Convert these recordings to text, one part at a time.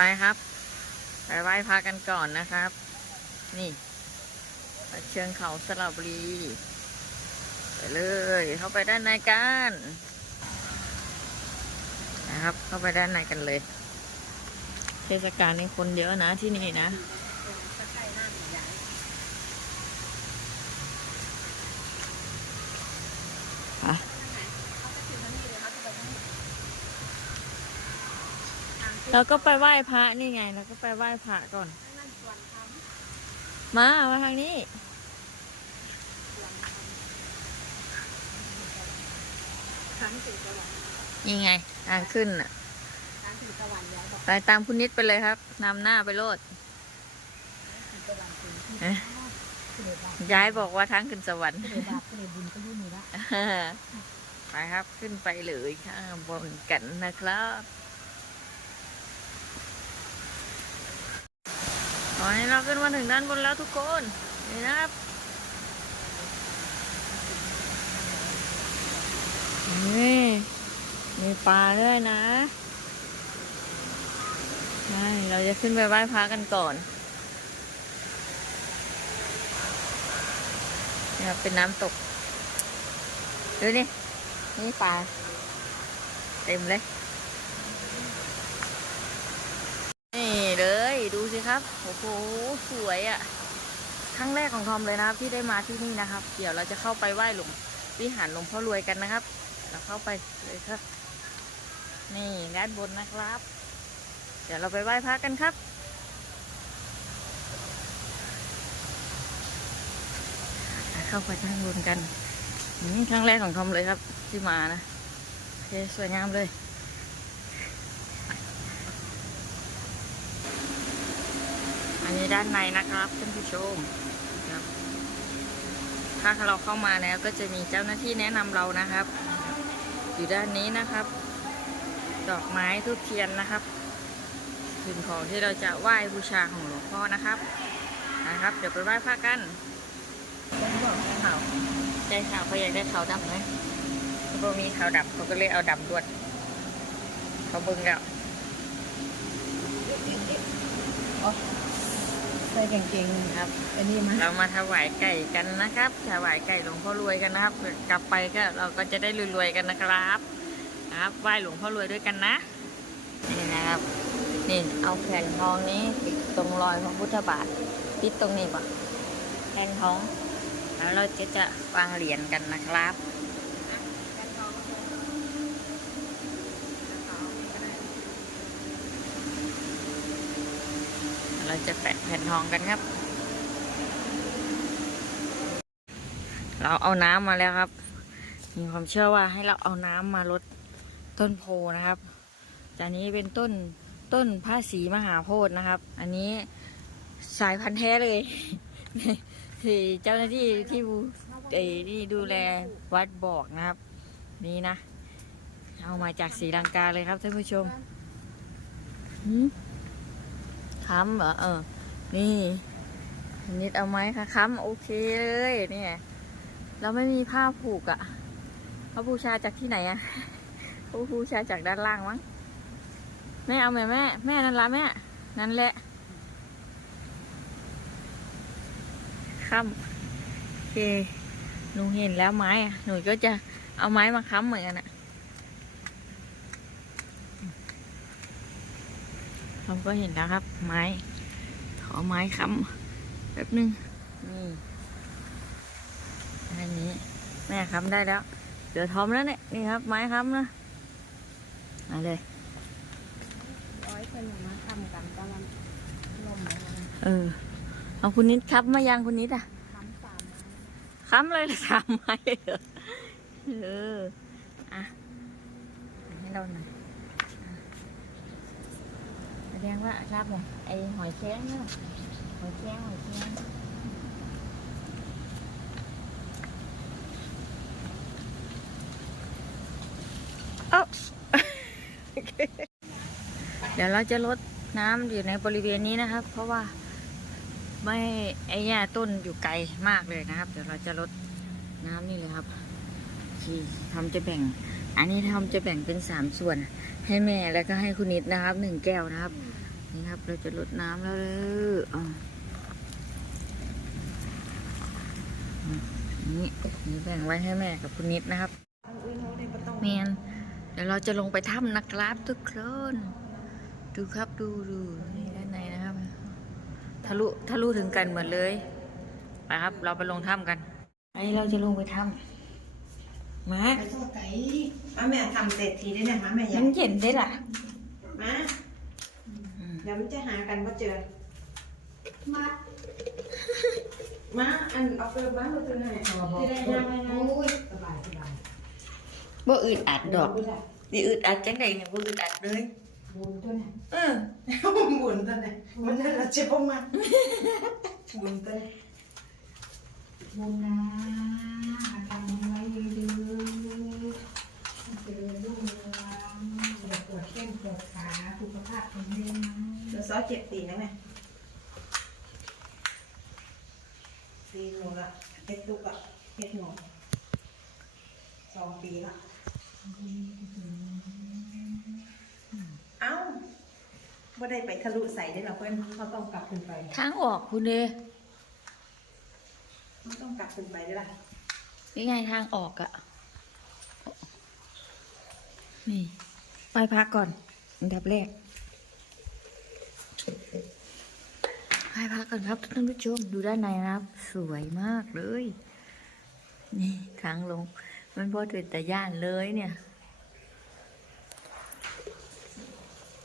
ไปครับ ไปไหว้พระกันก่อนนะครับ นี่เชิงเขาสระบุรี ไปเลย เข้าไปด้านในกันนะครับ เข้าไปด้านในกันเลย เทศกาลนี้คนเยอะนะที่นี่นะ เราก็ไปไหว้พระนี่ไงเราก็ไปไหว้พระก่อน มามาทางนี้ครั้งถึงสวรรค์นี่ไงทางขึ้นน่ะครั้งถึงสวรรค์ย้ายบอกไปตามคุณนิดไปเลยครับนำหน้าไปโลดถึงสวรรค์ถึงที่เอ๊ะคุณเดบาปย้ายบอกว่าทางขึ้นสวรรค์คุณเดบาปคุณเดบุญก็ยุ่งนี่ละไปครับขึ้นไปเลยข้างบนกันนะครับตอ นนี้เราขึ้นมาถึงด้านบนแล้วทุกคน นี่นะครับนี่มีปลาด้วยนะใช่เราจะขึ้นไปไหว้พระกันก่อนนี่ครับเป็นน้ำตก ดูนี่ นี่ปลา เต็มเลย นี่เลย ดูสิครับ โอ้โห สวยอะ่ะ ครั้งแรกของทอมเลยนะครับ ที่ได้มาที่นี่นะครับ เดี๋ยวเราจะเข้าไปไหว้หลวงวิหารหลวงพ่อรวยกันนะครับ เราเข้าไปเลยครับ นี่ด้านบนนะครับ เดี๋ยวเราไปไหว้พระกันครับเข้าไปด้านบนกันนี่ครั้งแรกของทอมเลยครับที่มานะโอเคสวยงามเลย อันนี้ ด้านในนะครับท่านผู้ชมครับ ถ้าเราเข้ามาแล้วก็จะมีเจ้าหน้าที่แนะนำเรานะครับ อยู่ด้านนี้นะครับ ดอกไม้ทูบเทียนนะครับสิ่งของที่เราจะไหว้บูชาของหลวงพ่อนะครับนะครับ เดี๋ยวไปไหว้พระกันแล้วก็บอกเขาใจขาวเขาอยากได้ขาวดำไหมเขาบอมีขาวดำเขาก็เลยเอาดำดวดเขาเบิ่งแล้วใส่กางเกงครับอันนี้มาเรามาถวายไก่กันนะครับ ถวายไก่หลวงพ่อรวยกันนะครับ กลับไปก็เราก็จะได้รวยๆกันนะครับ ครับไหว้หลวงพ่อรวยด้วยกันนะ นี่นะครับนี่เอาแผ่นทองนี้ติดตรงรอยพระพุทธบาทติดตรงนี้ปะแผ่นทองแล้วเราจะจะวางเหรียญกันนะครับ เรา จะแปะแผ่นทองกันครับ เราเอาน้ำมาแล้วครับ มีความเชื่อว่าให้เราเอาน้ำมาลดต้นโพนะครับแต่อันนี้เป็นต้นต้นพระศรีมหาโพธิ์นะครับ อันนี้สายพันธุ์แท้เลยที่เจ้าหน้าที่ที่บูเอ่อที่ดูแลวัดบอกนะครับ นี่นะ เอามาจากศรีลังกาเลยครับท่านผู้ชมหืม ค้ำเหรอเออ นี่นิดเอาไหมคะค้ำโอเคเลยเนี่ยเราไม่มีผ้าผูกอะ่ะเขาบูชาจากที่ไหนอะ่ะเขาบูชาจากด้านล่างมั้งแม่เอาไหมแม่แม่นั่นละแม่นั่นแหละค้ำโอเคหนูเห็นแล้วไม้อะหนูก็จะเอาไม้มาค้ำเหมือนกันอะ เราก็เห็นแล้วครับ ไม้ขอไม้ค้ำแป๊บนึงนี่อันนี้แม่ค้ำได้แล้วเดี๋ยวทอมแล้วเนี่ยนี่ครับ ไม้ค้ำนะมาเลยร้อยคนมาทำกันตอนนั้นลมเออเอาคุณนิดครับมายังคุณนิดอะค้ำเลยละสามไม้เหรอเอออะให้เราหน่อย แสดงว่าครับเนี่ยไอหอยแข้งเนี่ยหอยแข้งหอยแข้งเดี๋ยวเราจะลดน้ำอยู่ในบริเวณนี้นะครับ เพราะว่าไม่ไอ้หญ้าต้นอยู่ไกลมากเลยนะครับ เดี๋ยวเราจะลดน้ำนี่เลยครับที่ทำจะแบ่ง อันนี้ทำจะแบ่งเป็นสามส่วน ให้แม่แล้วก็ให้คุณนิดนะครับหนึ่งแก้วนะครับ นี่ครับ เราจะลดน้ำแล้วเลยอะอืมนี่นี่แบ่งไว้ให้แม่กับคุณนิดนะครับเมียนเดี๋ยวเราจะลงไปถ้ำนะครับทุกคนดูครับดูดูนี่ด้านในนะครับ ทะลุทะลุถึงกันเหมือนเลยไปครับ เราไปลงถ้ำกันอันนี้เราจะลงไปถ้ำมาไปตัวไก่มาแม่ทำเสร็จทีได้เนี่ยมาแม่อมัยังนเย็นได้ล่ะมาเดี๋ยวมันจะหากันว่าเจอ มามาอันเอาไปบ้านเราตัวไหนที่ได้ยังไงนะโอ้ยสบายสบายบ่อึดอัดดอกดิอึดอัดจังไดเนี่ยบ่อึดอัดเลยบุญตัวไหนเออบุญตัวไหนมันนั่นละเจ็บมากบุญตัวไหนบุญนะทำไว้ดีๆเจริญรุ่งเรืองอย่าปวดแข้งปวดขาสุขภาพแข็งแรงนะ เดี๋ยว ซ้อเจ็บตีนนะแม่ตีนหนูละเฮ็ดลูกอะเฮ็ดหนูสองปีละเอ้าว่าได้ไปทะลุใส่ได้หรอเพื่อนเขาต้องกลับขึ้นไปทางออกคุณเดเขาต้องกลับขึ้นไปได้ล่ะนี่ไงทางออกอะนี่ไปพักก่อนอันดับแรก ไปพักก่อนครับท่านผู้ชมดูด้านในนะครับ สวยมากเลย นี่ทางลง มันพอเป็นแต่ย่านเลยเนี่ย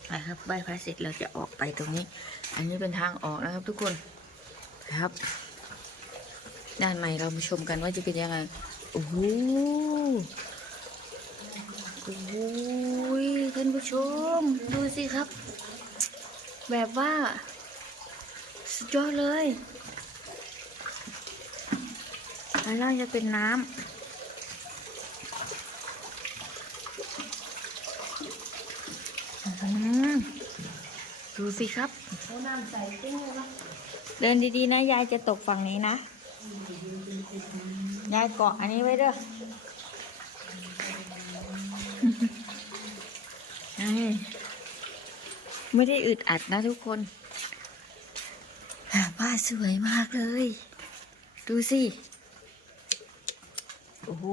ไปครับใบพาเสร็จเราจะออกไปตรงนี้ อันนี้เป็นทางออกนะครับทุกคนครับ ด้านในเรามาชมกันว่าจะเป็นยังไงโอ้โหโอ้โหท่านผู้ชม ดูสิครับ แบบว่า สุดยอดเลยด้านล่างจะเป็นน้ำดูสิครับเขาน้ำใส่ติ้งเลยเดินดีๆนะ ยายจะตกฝั่งนี้นะ ยายเกาะอันนี้ไว้เด้อไม่ได้อึดอัดนะทุกคน แบบว่าสวยมากเลย ดูสิ โอ้โห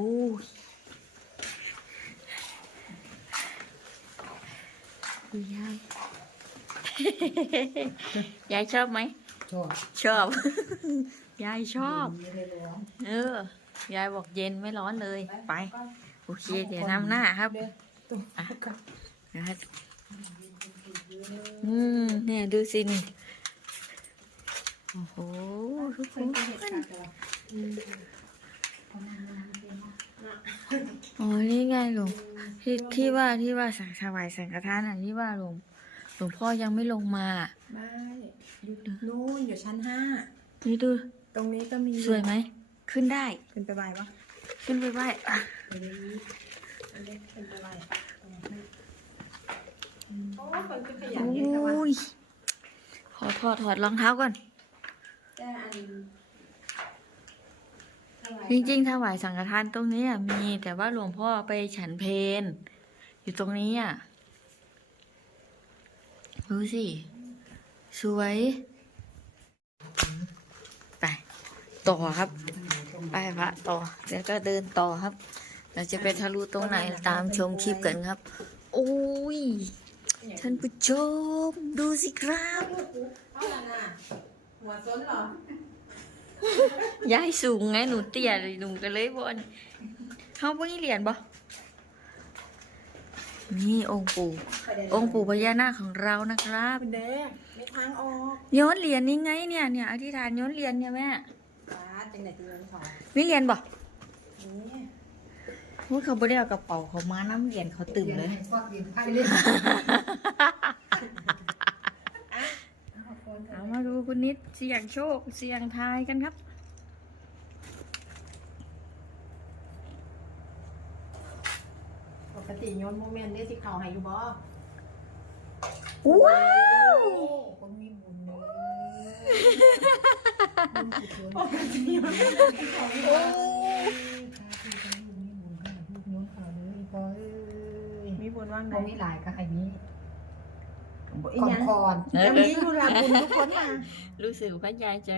ดูยาย ยายชอบไหม ชอบ ชอบ ยายชอบไม่ได้ร้องเออ ยายบอกเย็นไม่ร้อนเลย ไป โอเค เดี๋ยวนำหน้าครับอะนะครับอืม เนี่ย ดูสินี่ โอ้โหทุกคนอ๋อนี่ไงหลวงที่ที่ว่าที่ว่าสังถวายสังฆทานอะที่ว่าหลวงหลวงพ่อยังไม่ลงมาไม่อยู่นู่นอยู่ชั้นห้านี่ดู ตรงนี้ก็มีสวยไหม ขึ้นได้ ขึ้นไปไหว้ปะขึ้นไปไหว้อะอันนี้ขึ้นไปไหว้ตรงนั้นโอ้คนขึ้นขยันเยอะแต่ว่าโอ้ยขอถอดถอดรองเท้าก่อน แต่อันจริง ๆ ถวายสังฆทานตรงนี้อะมีแต่ว่าหลวงพ่อไปฉันเพนอยู่ตรงนี้อะดูสิสวย ไป ต่อครับ ไปพระต่อเดี๋ยวก็เดินต่อครับ เราจะไปทะลุตรงไหนตามชมคลิปกันครับ โอ้ย ท่านผู้ชม ดูสิครับ เอาละนะ หัวซ้นเหรอยายสูงไงหนูเตี้ยเลยหนูก็เลยบอนเขาบ่มีเหรียญบ่นี่องค์ปู่องค์ปู่พญานาคของเรานะครับเป็นแดงมีทางออกโย้อนเหรียญนี่ไงเนี่ยเนี่ยอธิษฐานโย้อนเหรียญเนี่ยแม่ฟ้าจังไหนจะเงินของมีเหรียญบ่นี่พูดเขาบ่ได้เอากระเป๋าเขามาน้ำเหรียญเขาตื่มเลยควัก เงินไพ่เลยเอามาดูคุณนิดเสี่ยงโชค เสี่ยงทายกันครับ ปกติโยนโมเมนต์ได้ที่เขาให้อยู่บ่ว้าวคนมีบุญเลยปกติโยนโอ้มีบุญว่างไหนมองนี่หลายก็ให้นี้ อีก่อนหยังก่อนจะมีอยู่ละบุญทุกคนมารู้สึกว่ายายจะ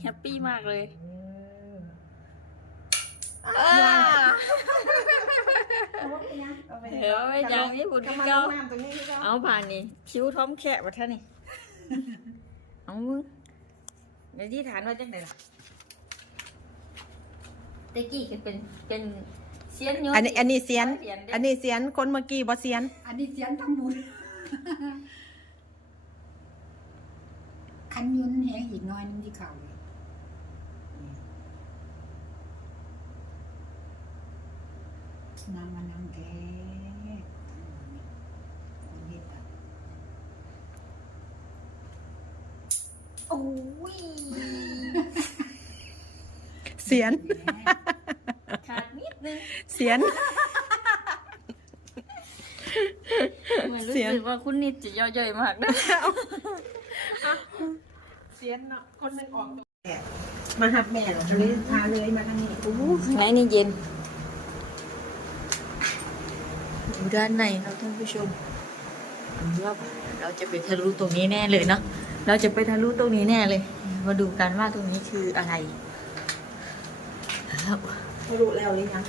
แฮปปี้มากเลย เอาไว้นะเดี๋ยวไปอย่างนี้บุญก็ที่มาลเก้างน้ำตรงนี้ที่เก้าเอาผ่านนี่คิ้วท้อมแขะวะท่านนี่ เอามึงในที่ฐานว่าจังไหนล่ะเตกี้ก็เป็นเป็นเซียนโยอันนี้อันนี้เสียนเหรียญเด้อันนี้เสียนคนเมื่อกี้บ่เสียน อันนี้เสียงทำบุญ คันยุนแหงอีกหน้อยนึงที่เข่าเลยน้ำมันน้ำแท้คนเฮ็ดอะโอ้ยเสียน ขาดนิดนึงเสียน เหมือนรู้เสียง สึกว่าคุณนิดจะย่อยๆมากนะ เสียนเนาะคนนึงออกมาหับแม่เหรอเลยพาเลยมาทางนี้โอ้โหข้างในนี่เย็นอยู่ด้านในครับท่านผู้ชมผมว่าเราจะไปทะลุตรงนี้แน่เลยเนาะเราจะไปทะลุตรงนี้แน่เลย มาดูกันว่าตรงนี้คืออะไรครับไม่รู้แล้วหรือยัง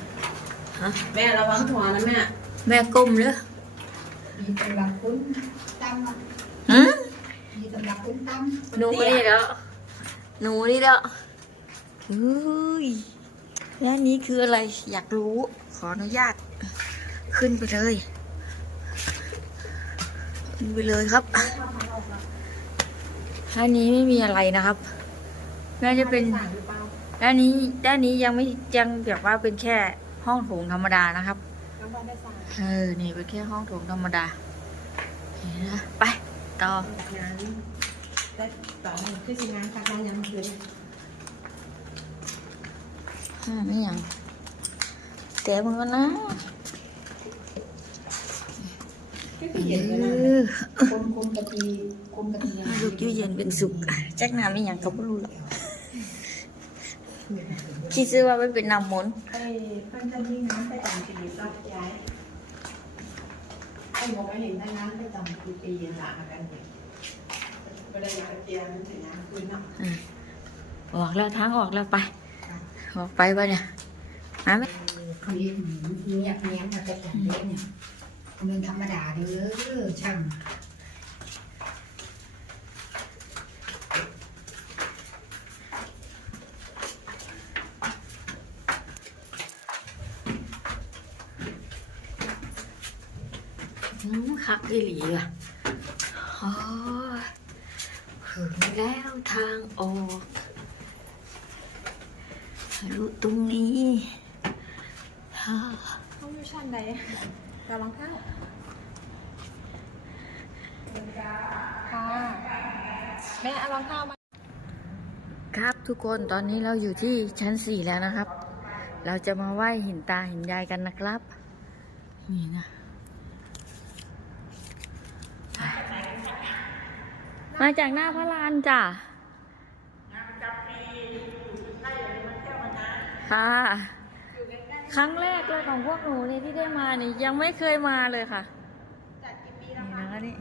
ฮะแม่ระวังหัวนะแม่ แม่ก้มเด้อมีสำหรับคุณตั้มอะฮะ มีสำหรับคุณตั้มหนูนี่แล้วหนูนี่แล้วเฮ้ยและนี้คืออะไรอยากรู้ขออนุญาต ขึ้นไปเลย ขึ้นไปเลยครับด้านนี้ไม่มีอะไรนะครับน่าจะเป็นสั่งหรือเปล่าด้านนี้ด้านนี้ยังไม่ยังแบบว่าเป็นแค่ห้องโถงธรรมดานะครับน้ำบ้านได้สั่งเออนี่เป็นแค่ห้องโถงธรรมดาเห็นนะไป ต่อได้ต่อคือสิงานการงานยังคืนห้าไม่ยังแต่มึงก็นะคือเย็นเอเลยนะอคนคนกะทิคนกะทิให้ลูกยู่เย็นเป็นสุขแจ็คน้ำไม่ยังก็ไม่รู้เลยคิดซื้อว่าไม่เป็นน้ำมนต์ไอ้เพิ่นจะมีงานไปต่างปีรับย้าย ไอ้บอกว่าเห็นได้งานไปต่างปีปีเย็นหลังกันเนี่ยก็ได้งานเตียงถึงงานคืนเนาะอืมออกแล้วทางออกแล้วไป ออกไปปะเนี่ยมาไหมเขาเรียกเงียบเงียบมาแต่แต่เล็กเนี่ยเงินธรรมดาเด้อช่าง คักอีหลีอะโอ้ถึงแล้วทางออกรู้ตรงนี้ฮ่าเขาอยู่ชั้นใดกำลังเข้าค่ะ แม่เอารองเท้ามา ครับทุกคนตอนนี้เราอยู่ที่ชั้นสี่แล้วนะครับ เราจะมาไหว้หินตาหินยายกันนะครับ นี่นะ มาจากหน้าพระลานจ้ะค่ะ ครั้งแรกเลยของพวกหนูนี่ที่ได้มานี่ยังไม่เคยมาเลยค่ะนี่นะคะนี่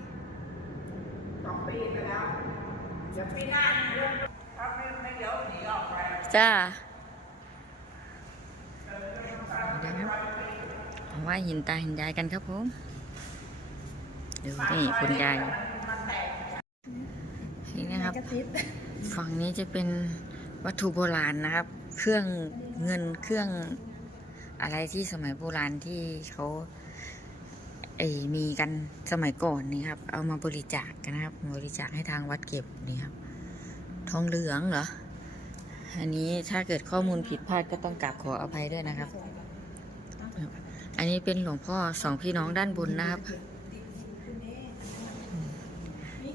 จ้าเดี๋ยวครับเอาไหว่าหินตาหินยายกันครับผมดูนี่คุณยาย นี่นะครับ ฝั่งนี้จะเป็นวัตถุโบราณนะครับ เครื่องเงินเครื่องอะไรที่สมัยโบราณที่เขาเอยมีกันสมัยก่อนนี่ครับ เอามาบริจาคกันนะครับ บริจาคให้ทางวัดเก็บนี่ครับ ทองเหลืองเหรอ อันนี้ถ้าเกิดข้อมูลผิดพลาดก็ต้องกราบขออภัยด้วยนะครับ อันนี้เป็นหลวงพ่อสองพี่น้องด้านบนนะครับ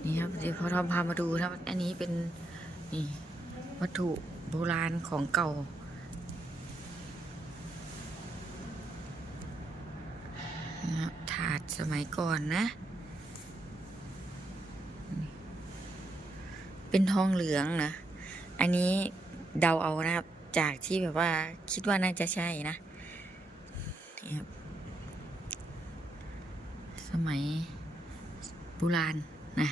นี่ครับเดี๋ยวพอทอมพามาดูนะครับอันนี้เป็นนี่วัตถุโบราณของเก่า นะครับถาดสมัยก่อนนะ เป็นทองเหลืองนะ อันนี้เดาเอานะครับ จากที่แบบว่าคิดว่าน่าจะใช่นะนี่ครับสมัยโบราณนี่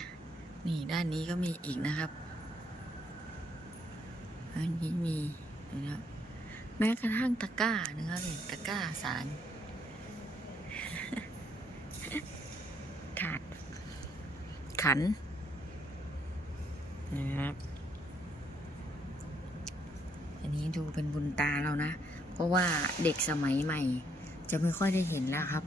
นี่ด้านนี้ก็มีอีกนะครับด้านนี้มีนะครับ แม้กระทั่งตะกร้านะครับนี่ตะกร้าสารถาดขันนะครับ อันนี้ดูเป็นบุญตาเรานะ เพราะว่าเด็กสมัยใหม่ จะไม่ค่อยได้เห็นแล้วครับ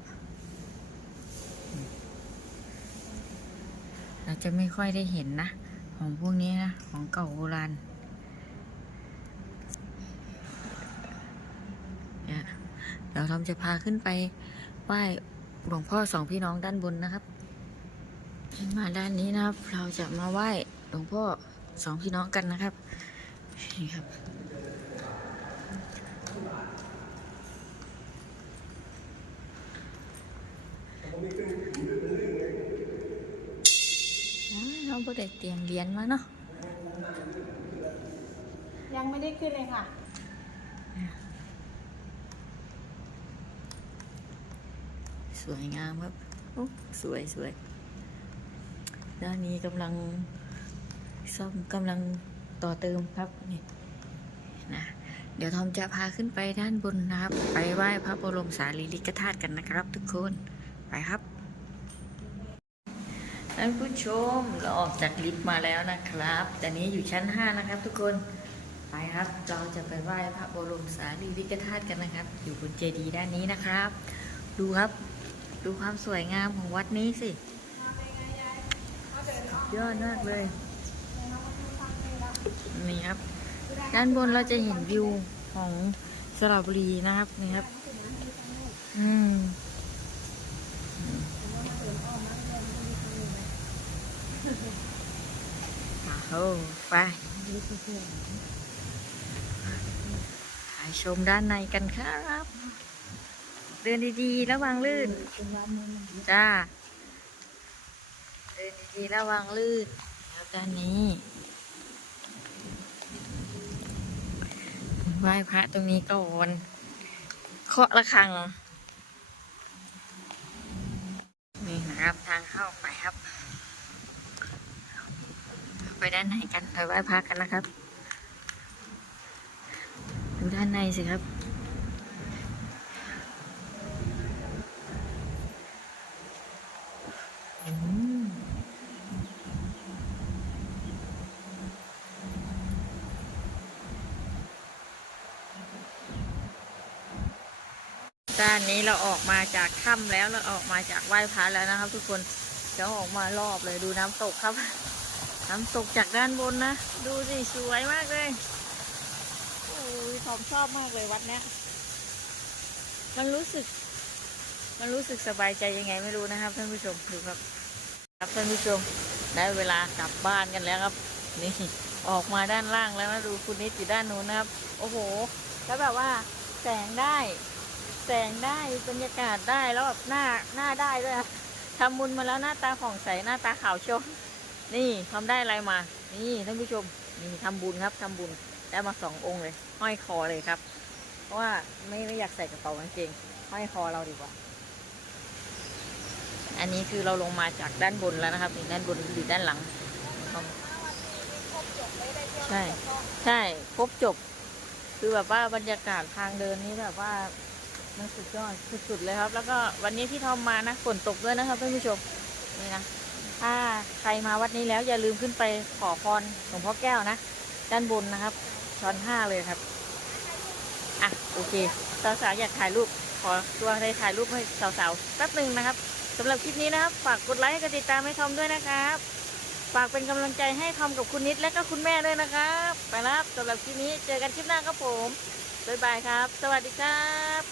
เราจะไม่ค่อยได้เห็นนะ ของพวกนี้นะ ของเก่าโบราณเดี๋ยวทอมจะพาขึ้นไปไหว้หลวงพ่อสองพี่น้องด้านบนนะครับ มาด้านนี้นะครับ เราจะมาไหว้หลวงพ่อสองพี่น้องกันนะครับนี่ครับอ่าเรา บ่ได้เตรียมเหรียญมาเนาะยังไม่ได้ขึ้นเลยค่ะ สวยงามครับโอ้สวยสวยด้านนี้กำลังซ่อมกำลังต่อเติมครับนี่นะเดี๋ยวทอมจะพาขึ้นไปด้านบนนะครับ ไปไหว้พระบรมสารีริกธาตุกันนะครับทุกคน ไปครับ ท่านผู้ชมเราออกจากลิฟต์มาแล้วนะครับแต่นี้อยู่ชั้น 5 นะครับ ทุกคนไปครับ เราจะไปไหว้พระบรมสารีริกธาตุกันนะครับ อยู่บนเจดีย์ด้านนี้นะครับ ดูครับ ดูความสวยงามของวัดนี้สิยอดมากเลย นี่ครับ ด้านบนเราจะเห็นวิวของสระบุรีนะครับนี่ครับ อืม โอ้ไปถ่ายชมด้านในกันครับ เดินดีๆ ระวังลื่น จ้า เดินดีๆ ระวังลื่น แล้วด้านนี้ไหว้พระตรงนี้ก่อนเคาะระฆัง นี่นะครับทางเข้าไปครับ ไปด้านในกันไปไหว้พระกันนะครับ ดูด้านในสิครับอืมด้านนี้เราออกมาจากถ้ำแล้วเราออกมาจากไหว้พระแล้วนะครับ ทุกคนเดี๋ยวออกมารอบเลยดูน้ำตกครับ น้ำตกจากด้านบนนะ ดูสิ สวยมากเลยโอ้ยผมชอบมากเลยวัดเนี้ย มันรู้สึก มันรู้สึกสบายใจยังไงไม่รู้นะครับท่านผู้ชมดูครับ ครับท่านผู้ชม ได้เวลากลับบ้านกันแล้วครับ นี่ออกมาด้านล่างแล้วนะดูคุณนิดอยู่ด้านนู้นนะครับ โอ้โห แล้วแบบว่าแสงได้ แสงได้บรรยากาศได้แล้วแบบหน้าหน้าได้ด้วยทำบุญมาแล้วหน้าตาผ่องใสหน้าตาขาวชม นี่ทำได้อะไรมา นี่ท่านผู้ชม นี่ทำบุญครับทำบุญได้มาสององค์เลย ห้อยคอเลยครับ เพราะว่าไม่ไม่อยากใส่กระเป๋ากางเกงห้อยคอเราดีกว่า อันนี้คือเราลงมาจากด้านบนแล้วนะครับด้านบนอยู่ด้านหลังใช่ใช่ครบจบ คือแบบว่าบรรยากาศทางเดินนี้แบบว่ามันสุดยอดสุดๆเลยครับ แล้วก็วันนี้ที่ทอมมานะฝนตกด้วยนะครับท่านผู้ชมนี่นะ ถ้าใครมาวัดนี้แล้วอย่าลืมขึ้นไปขอพรหลวงพ่อแก้วนะ ด้านบนนะครับชั้นห้าเลยครับ อะ โอเค สาวๆ อยากถ่ายรูป ขอตัวใครถ่ายรูปให้สาวๆแป๊บหนึ่งนะครับสำหรับคลิปนี้นะครับ ฝากกดไลค์กดติดตามให้ทอมด้วยนะครับ ฝากเป็นกำลังใจให้ทอมกับคุณนิดและก็คุณแม่ด้วยนะครับ ไปแล้วสำหรับคลิปนี้เจอกันคลิปหน้าครับผมบ๊ายบายครับ สวัสดีครับ